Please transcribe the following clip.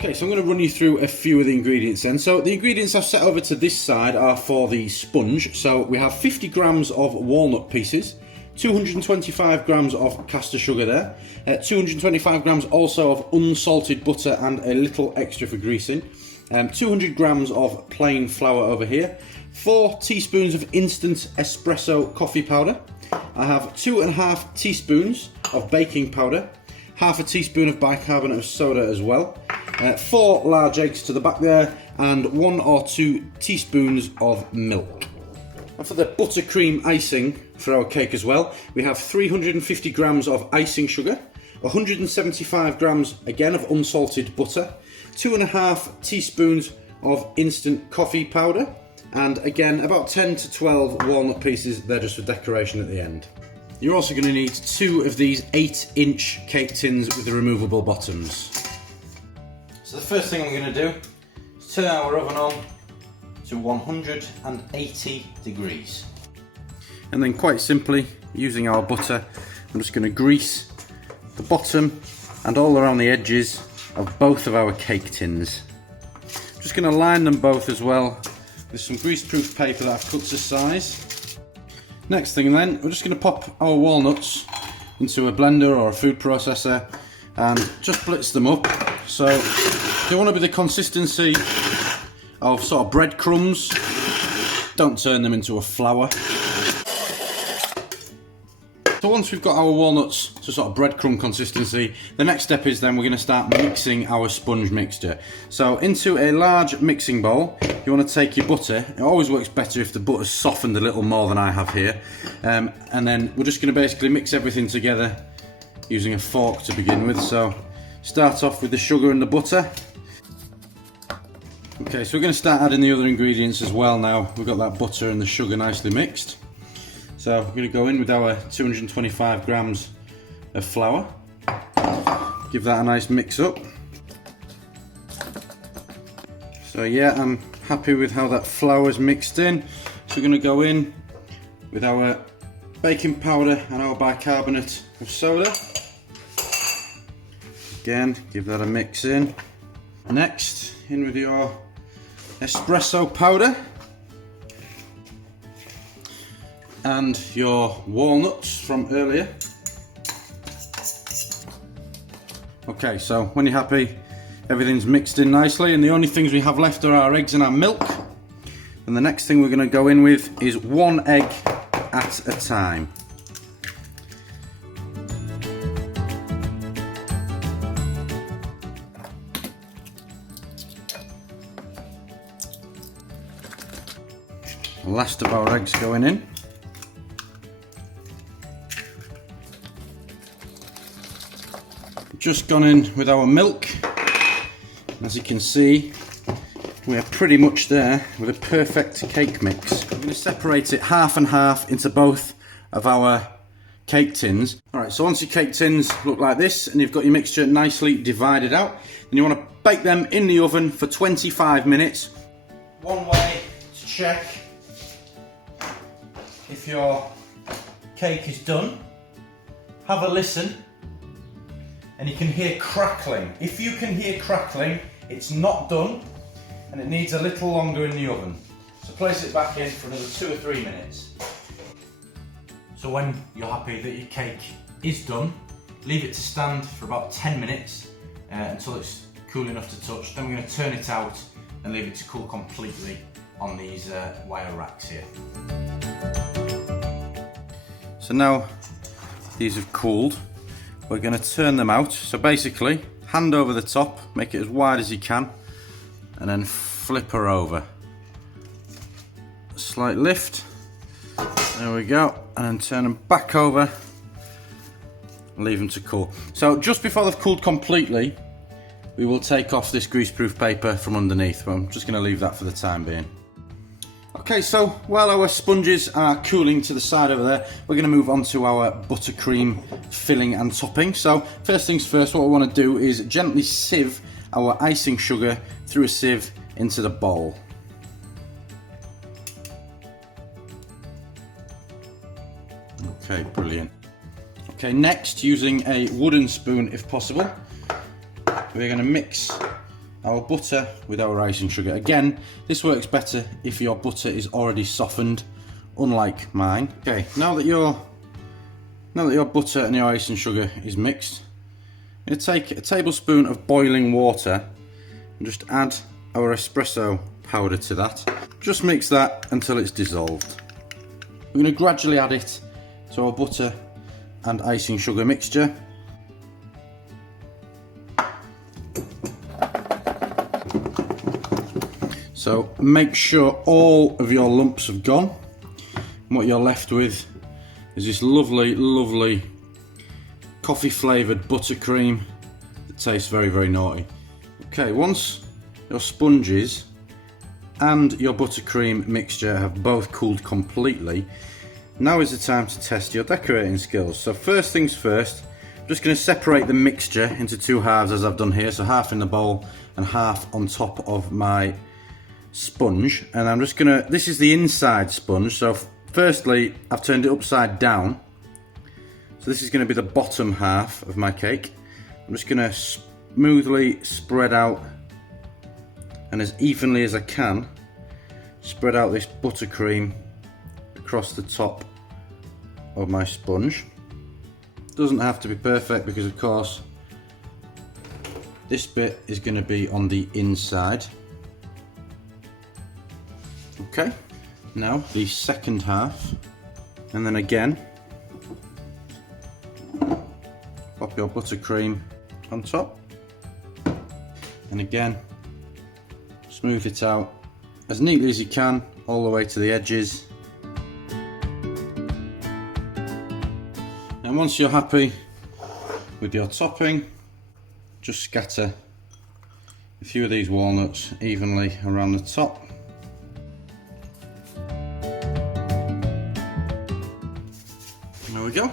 Okay, so I'm going to run you through a few of the ingredients then. So the ingredients I've set over to this side are for the sponge. So we have 50 grams of walnut pieces, 225 grams of caster sugar there, 225 grams also of unsalted butter and a little extra for greasing, 200 grams of plain flour over here, 4 teaspoons of instant espresso coffee powder. I have 2.5 teaspoons of baking powder, half a teaspoon of bicarbonate of soda as well, 4 large eggs to the back there, and 1 or 2 teaspoons of milk. And for the buttercream icing for our cake as well, we have 350 grams of icing sugar, 175 grams again of unsalted butter, 2.5 teaspoons of instant coffee powder, and again about 10 to 12 walnut pieces, they're just for decoration at the end. You're also going to need 2 of these 8-inch cake tins with the removable bottoms. So the first thing I'm going to do is turn our oven on to 180 degrees. And then quite simply, using our butter, I'm just going to grease the bottom and all around the edges of both of our cake tins. I'm just going to line them both as well with some greaseproof paper that I've cut to size. Next thing then, we're just going to pop our walnuts into a blender or a food processor and just blitz them up. So they want to be the consistency of sort of breadcrumbs. Don't turn them into a flour. So once we've got our walnuts to sort of breadcrumb consistency, the next step is then we're going to start mixing our sponge mixture. So into a large mixing bowl, you want to take your butter. It always works better if the butter's softened a little more than I have here. And then we're just going to basically mix everything together using a fork to begin with. So start off with the sugar and the butter. Okay, so we're going to start adding the other ingredients as well now. We've got that butter and the sugar nicely mixed. So we're going to go in with our 225 grams of flour. Give that a nice mix up. So yeah, I'm happy with how that flour's mixed in. So we're going to go in with our baking powder and our bicarbonate of soda. Again, give that a mix in. Next, in with your espresso powder and your walnuts from earlier. Okay, so when you're happy, everything's mixed in nicely and the only things we have left are our eggs and our milk. And the next thing we're going to go in with is 1 egg at a time. The last of our eggs going in. Just gone in with our milk. As you can see, we are pretty much there with a perfect cake mix. I'm going to separate it half and half into both of our cake tins. Alright, so once your cake tins look like this and you've got your mixture nicely divided out, then you want to bake them in the oven for 25 minutes. One way to check if your cake is done, have a listen. And you can hear crackling. If you can hear crackling, it's not done and it needs a little longer in the oven. So place it back in for another 2 or 3 minutes. So when you're happy that your cake is done, leave it to stand for about 10 minutes until it's cool enough to touch. Then we're going to turn it out and leave it to cool completely on these wire racks here. So now these have cooled. We're going to turn them out. So basically, hand over the top, make it as wide as you can, and then flip her over. A slight lift. There we go. And then turn them back over. Leave them to cool. So just before they've cooled completely, we will take off this greaseproof paper from underneath. But I'm just going to leave that for the time being. Okay, so while our sponges are cooling to the side over there, we're going to move on to our buttercream filling and topping. So first things first, what we want to do is gently sieve our icing sugar through a sieve into the bowl. Okay, brilliant. Okay, next, using a wooden spoon if possible, we're going to mix our butter with our icing sugar. Again, this works better if your butter is already softened, unlike mine. Okay, now that your butter and your icing sugar is mixed, I'm going to take a tablespoon of boiling water and just add our espresso powder to that. Just mix that until it's dissolved. We're going to gradually add it to our butter and icing sugar mixture. So make sure all of your lumps have gone. And what you're left with is this lovely, lovely coffee flavoured buttercream that tastes very, very naughty. Okay, once your sponges and your buttercream mixture have both cooled completely, now is the time to test your decorating skills. So first things first, I'm just going to separate the mixture into two halves as I've done here, so half in the bowl and half on top of my sponge. And I'm just going to, this is the inside sponge, so firstly I've turned it upside down, so this is going to be the bottom half of my cake. I'm just going to smoothly spread out and as evenly as I can spread out this buttercream across the top of my sponge. Doesn't have to be perfect because of course this bit is going to be on the inside. Okay, now the second half, and then again pop your buttercream on top, and again smooth it out as neatly as you can all the way to the edges. And once you're happy with your topping, just scatter a few of these walnuts evenly around the top. There we go.